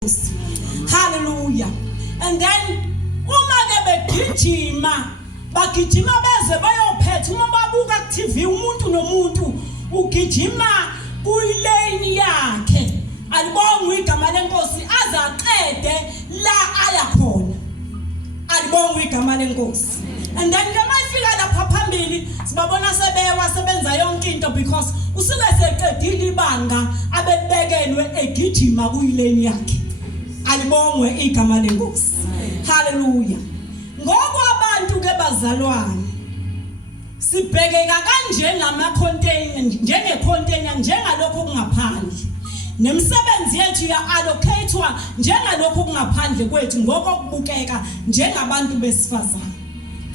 Hallelujah. And then uma begijima bagijima beze bayophetha uma babuka ku TV umuntu nomuntu ugijima kuyilane yakhe alibonga igama lenkosi azaqede la aya khona alibonga igama lenkosi. And then ngamafika lapha phambili sibabona sebenza yonke into because usuke seqedile ibanga abebekelwe egijima kuyilane yakhe. Alibongwe igama lenkosi. Hallelujah. Ngoba abantu ke bazalwane sibhekeka kanje ngama container njenge container njengalokho kungaphandle. Nemisebenzi yethu ya allocatewa njengalokho kungaphandle kwethu ngokubukeka njengabantu besifazane.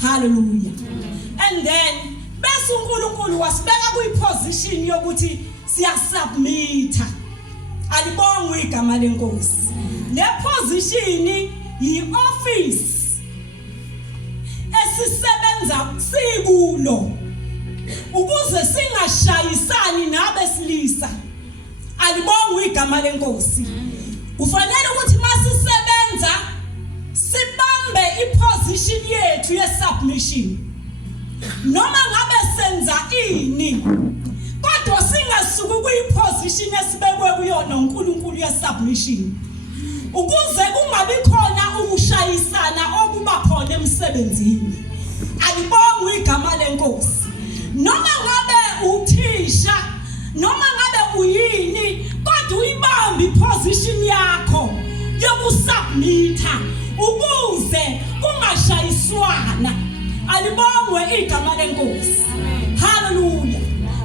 Hallelujah. And then bese uNkulunkulu wasibeka kuyiposition yokuthi siyasubmita. Alibongwe igama lenkosi. Le position yi-office esisebenza sikulo ukuze singashayisani nabesilisa. Alibongwe igama lenkosi. Kufanele ukuthi masisebenza sibambe iposition yethu ye-submission. Noma ngabe senza ini kodwa singasuki kuyiposition esibekwe kuyona uNkulunkulu ye-submission. Ukuze kungabi khona ukushayisana okuba khona emsebenzini. Alibongwe igama lenkosi. Noma ngabe uthisha noma ngabe uyini kodwa uyibambe iposition yakho yokusubmita ukuze kungashayiswana. Alibongwe igama lenkosi. Hallelujah.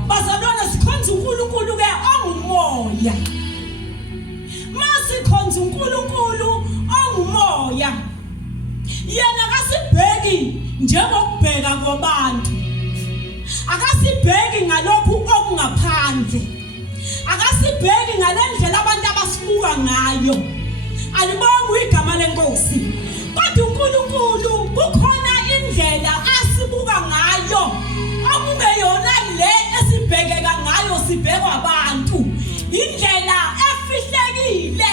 Bazalwane sikhonza uNkulunkulu ke ongumoya. Masikhonza uNkulunkulu ongumoya. Yena akasibheki njengokubheka kwabantu. Akasibheki ngalokhu okungaphandle. Akasibheki ngalendlela abantu abasibuka ngayo. Alibongwe igama lenkosi. Kodwa uNkulunkulu kukhona indlela asibuka ngayo okungeyona le esibhekeka ngayo sibhekwa abantu. Indlela efihlekile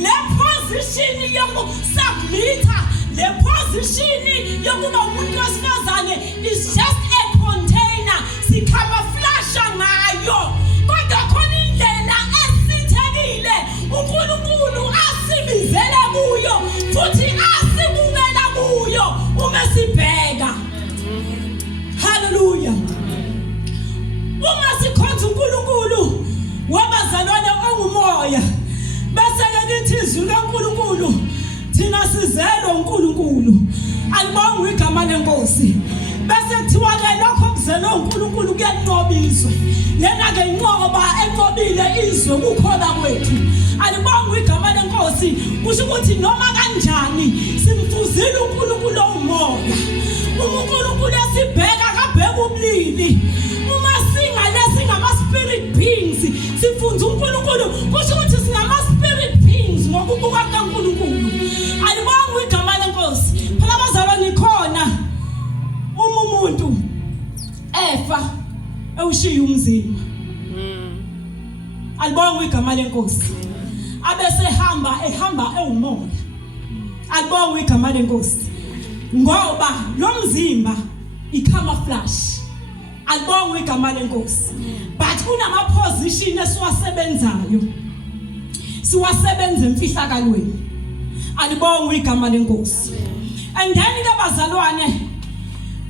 le position yokusubmita, le position yokuba umuntu wesifazane is just a container sicamouflage ngayo. Kodwa khona indlela esithekile uNkulunkulu asibizele kuyo futhi asibukela kuyo uma sibheka. Hallelujah. Uma sikhonza uNkulunkulu wabazalwane ongumoya bese ke lithi izwi kaNkulunkulu thina sizelwe uNkulunkulu. Alibongwe igama lenkosi. Bese kuthiwa ke lokho kuzelwe uNkulunkulu kuyanqobizwe. Lena ke inqoba enqobile izwe ukukhona kwethu. Alibongwe igama lenkosi. Kusho ukuthi noma kanjani simfuzile uNkulunkulu ongumoya. uNkulunkulu esibheka kabheka ubulili. Uma singama spirit beings sifunza uNkulunkulu kusho ukuthi singama spirit beings ngokubuka kaNkulunkulu. Alibongwe igama lenkosi. Phela bazalwane khona umuntu efa ewushiya umzimba. Alibongwe igama lenkosi. Abese ehamba ewumoya. Alibongwe igama lenkosi. Ngoba lo mzimba icamouflage. Alibongwe igama lenkosi. But kunama position esiwasebenzayo. Siwasebenza emfihlakalweni. Alibongwe igama lenkosi. And then ke bazalwane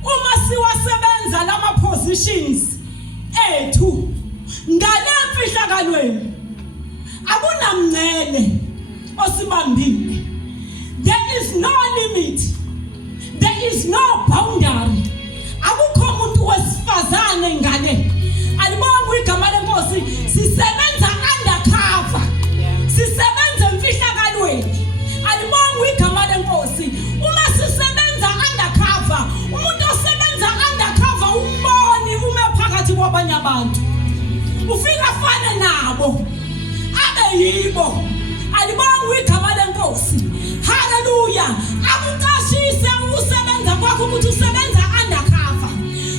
uma siwasebenza lama positions ethu ngale mfihlakalweni akunamncele osibambile. There is no limit. There is no boundary. Akukho umuntu wesifazane ngale. Alibongwe igama lenkosi. Sisebenza undercover. Sisebenza emfihlakalweni. Alibongwe igama lenkosi. Uma sisebenza undercover, umuntu osebenza undercover umboni uma phakathi kwabanye abantu. Ufika fana nabo. Abe yibo. Alibongwe igama lenkosi. Hallelujah. Akuqashise usebenza kwakho ukuthi usebenza undercover.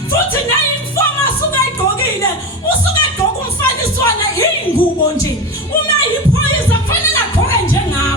Futhi nayinforma suka igqokile, usuke egqoka umfaniswana ingubo nje. Uma yiphoyisa kufanele agqoke njengawe.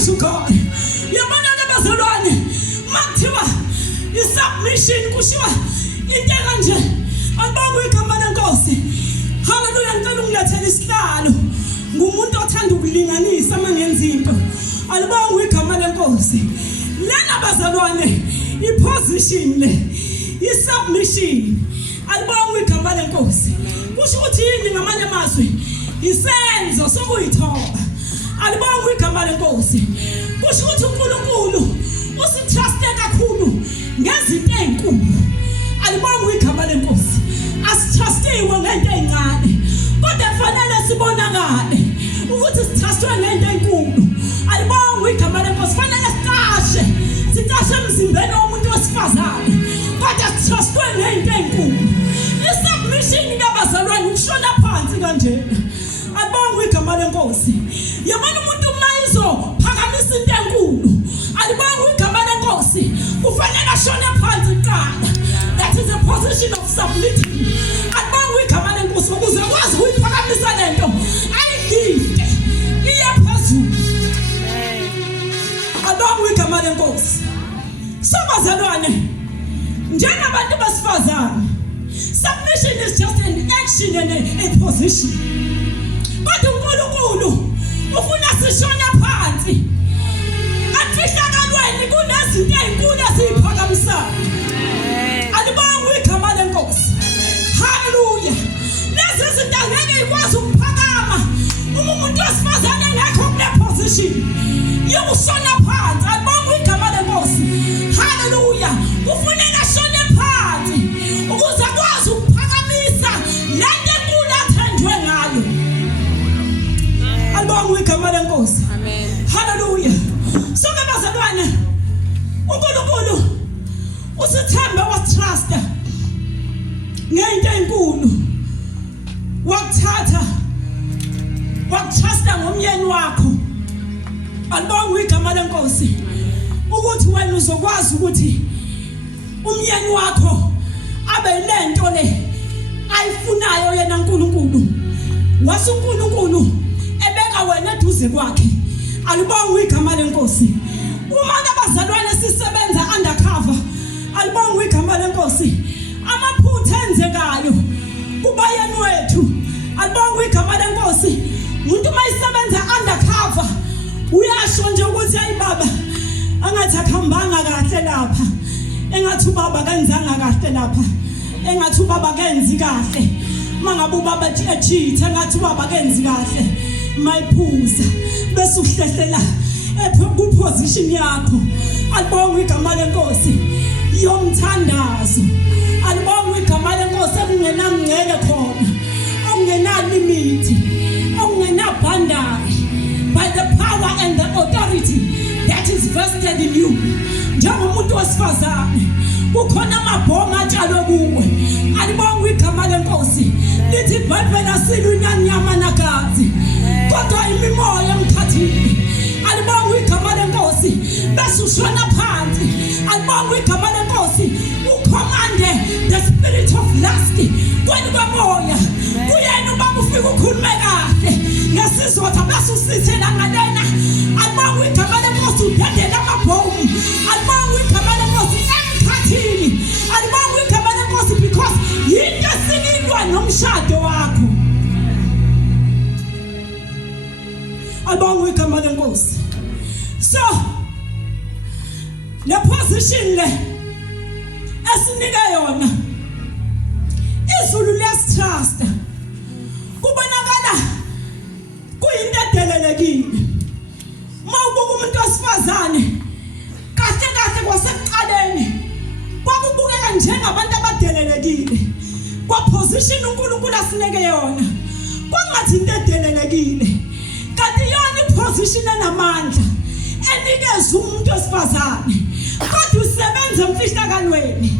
Glory to God. Yabona ke bazalwane makuthiwa isubmission kushiwa into kanje abonga igama lenkosi. Hallelujah. Ngicela ungilethele isihlalo ngumuntu othanda ukulinganisa mangenza into. Alibonga igama lenkosi. Lena bazalwane iposition le isubmission. Alibonga igama lenkosi. Kusho ukuthi yini ngamanye amazwi? Isenzo sokuyithoba. Alibonga igama lenkosi. Kusho ukuthi uNkulunkulu usitruste kakhulu ngezinto ezinkulu. Alibonga igama lenkosi. Asitrustiwe ngento encane. Kodwa kufanele sibonakale ukuthi sitrustiwe ngento enkulu. Alibonga igama lenkosi. Kufanele siqashe emzimbeni womuntu wesifazane. Kodwa sitrustiwe ngento enkulu. Isubmission kabazalwane ukushona phansi kanjena. Alibonga igama lenkosi. Yabona umuntu mayizo phakamisa into enkulu. Alibonga igama lenkosi. Kufanele ashone phansi kuqala. That is a position of submitting. Alibonga igama lenkosi ukuze ukwazi ukuphakamisa lento. Ayidide iye phezulu. Alibonga igama lenkosi. Sobazalwane njengabantu besifazane, submission is just an action and a position. Kodwa uNkulunkulu ufuna sishone phansi. Afihlakalweni kunezinto ezinkulu esiphakamisayo. Alibonga igama lenkosi. Hallelujah. Lezi zinto angeke ikwazi ukuphakama uma umuntu wesifazane engekho kule position yokushona phansi. Alibonga igama lenkosi. Hallelujah. Kufanele ashone phansi ukuze akwazi ukuphakamisa lento enkulu athandwe ngayo. Alibonga igama lenkosi. Amen. Hallelujah. So ke bazalwane uNkulunkulu usithembe wastrusta ngento enkulu. Wakuthatha ngomyeni wakho. Alibonga igama lenkosi ukuthi wena uzokwazi ukuthi umyeni wakho abe lento le ayifunayo yena uNkulunkulu. Wase uNkulunkulu ebeka wena eduze kwakhe. Alibonga igama lenkosi. Uma abazalwane sisebenza undercover, alibonga igama lenkosi. Amaphutha enzekayo kubayeni wethu, alibonga igama lenkosi. Umuntu mayisebenza undercover uyasho nje ukuthi hayi baba angathi akhambanga kahle lapha, engathi ubaba kenzanga kahle lapha, engathi ubaba kenzi kahle. Mangabe ubaba echeat engathi ubaba kenzi kahle, mayiphuza bese uhlehlela ku position yakho. Alibonga igama lenkosi yomthandazo. Alibonga igama lenkosi okungenamngcele khona, okungena limit, okungena boundary, by the power and the authority that is vested in you. Njengomuntu wesifazane kukhona amabhongo atshalwe kuwe. Alibonga igama lenkosi. Lithi iBhayibheli asilunyani nyama nagazi, kodwa imimoya emkhathini. Alibonga igama lenkosi. Bese ushona phansi. Alibonga igama lenkosi. Ucommande the spirit of lust kwenu kamoya. Kuyena ubaba ufika ukhulume kahle ngesizotha bese usithela ngalena. Alibonga igama lenkosi udedela amabhomu. Alibonga igama lenkosi emkhathini. Alibonga igama lenkosi because yinto esilindwa nomshado wakho. Alibonga igama lenkosi. So le position le esinika yona izulu lestrust kubonakala kuyinto edelelekile. Mawubuka umuntu wesifazane kahle kwasekuqaleni kwakubukeka njengabantu abadelelekile. Kwa position uNkulunkulu asineke yona kwangathi into edelelekile, kanti yona iposition enamandla enikeza umuntu wesifazane. Kodwa usebenza emfihlakalweni.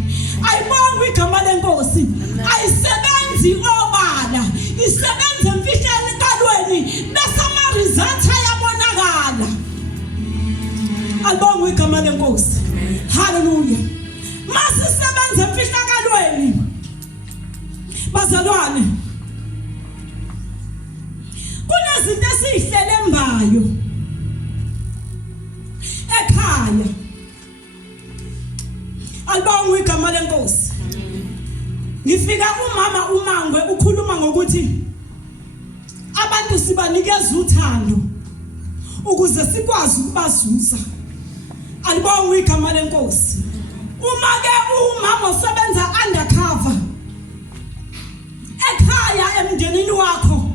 Ayibonga igama lenkosi. Ayisebenzi obala, isebenza emfihlakalweni bese ama results ayabonakala. Alibonga igama lenkosi. Hallelujah. Masisebenza emfihlakalweni bazalwane, kunezinto esihlele embayo. ngifika umama uMangwe ukhuluma ngokuthi abantu sibanikeza uthando ukuze sikwazi ukubazuza. Alibonga igama lenkosi. Uma ke umama osebenza undercover ekhaya emndenini wakho,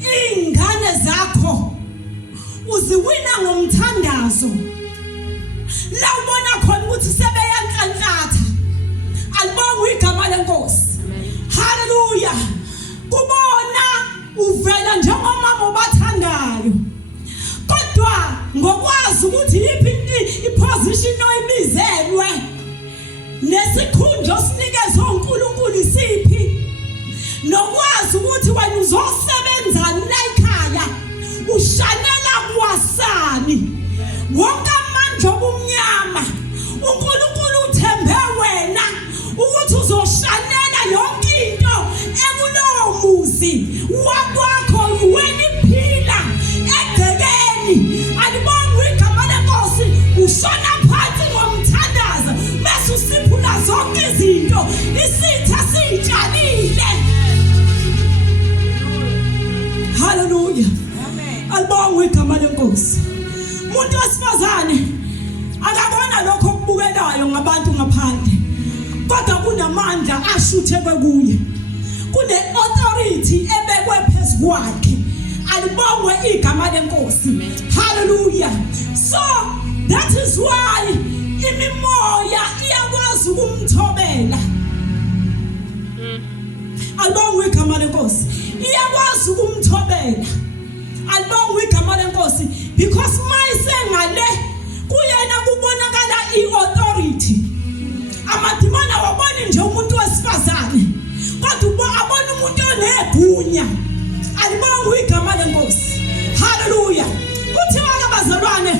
ingane zakho uziwina ngomthandazo, la ubona khona ukuthi sebeyanhlanhlatha. Alibonga igama lenkosi. Hallelujah. Kubona uvela njengomama obathandayo, kodwa ngokwazi ukuthi yiphi iposition oyibizelwe nesikhundla osinikezwe uNkulunkulu isiphi, nokwazi ukuthi wena uzosebenza la ekhaya ushanela kwasani. Wonke amandla obumnyama uNkulunkulu uthembe wena ukuthi uzoshanela yonke into ekulowo muzi wakwakho wena iphila egcekeni. Alibonga igama lenkosi. Ushona phansi ngomthandazo bese usiphula zonke izinto isitha sitshalile. Hallelujah. Alibonga igama lenkosi. Umuntu wesifazane akabona lokho okubukelayo ngabantu ngaphandle, kodwa kunamandla ashuthekwe kuye, kune authority ebekwe phezu kwakhe. Alibonga igama lenkosi. Hallelujah. So that is why imimoya iyakwazi ukumthobela. Alibonga igama lenkosi. Iyakwazi ukumthobela. Alibonga igama lenkosi, because mayisengale kuyena kubonakala iauthority. Amadimoni awaboni nje umuntu wesifazane, kodwa abona umuntu onegunya. Alibonga igama lenkosi. Hallelujah. Kuthiwa abazalwane,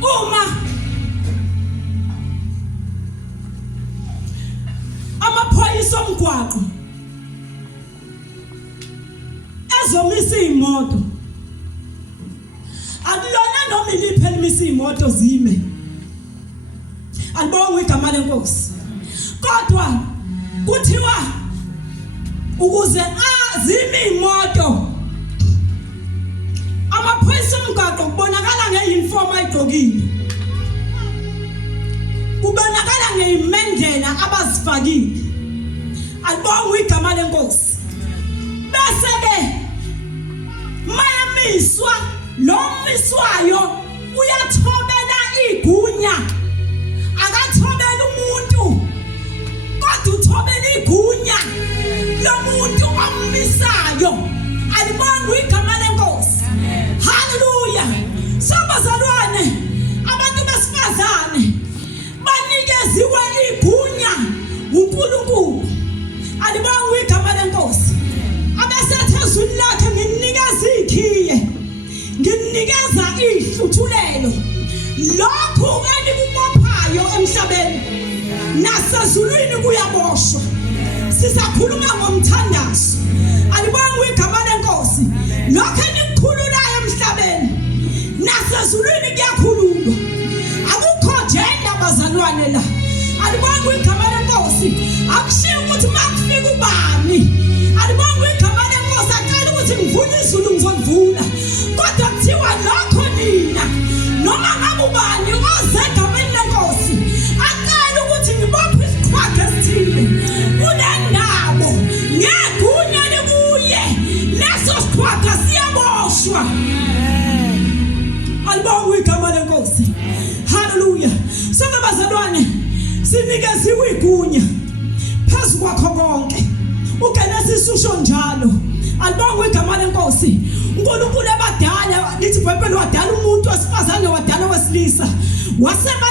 uma amaphoyisa omgwaqo ezomisa imoto, akulona noma iliphi elimisa imoto zime. Alibonga igama lenkosi. Kodwa kuthiwa ukuze azime imoto, amaphoyisa omgwaqo kubonakala ngeuniform ayigqokile, kubonakala ngeimendlela abazifakile. Alibonga igama lenkosi. Bese ke mayamiswa lo miswayo uyathobela igunya, akathobela umuntu, kodwa uthobela igunya lomuntu ommisayo. Alibonga igama lenkosi. Hallelujah. Sabazalwane, abantu besifazane banikeziwe igunya uNkulunkulu. Alibonga igama lenkosi. Abesethezwini lakhe nginikeza ikhiye, nginikeza ihluthulelo, lokhu elikubophayo emhlabeni nasezulwini kuyaboshwa. Sisakhuluma ngomthandazo. Alibonga igama lenkosi. Lokhu elikukhululayo emhlabeni nasezulwini kuyakhululwa. Akukho gender bazalwane la. Alibonga igama lenkosi. Akushiya ukuthi makufika ubani. Alibonga igama lenkosi. Akala ukuthi ngivule izulu ngizolivula, kodwa kuthiwa lokho nina noma ngabe ubani ozegameni lenkosi akala ukuthi ngibophe isikhwakhe esithile kunendabo ngegunya likuye, leso sikhwakhe siyaboshwa. Alibonga igama lenkosi. Hallelujah. Sonke bazalwane sinikeziwe igunya phezu kwakho konke. UGenesis usho njalo. Alibonga igama lenkosi. uNkulunkulu ebadala lithi iBhayibheli wadala umuntu wesifazane wadala wesilisa, waseba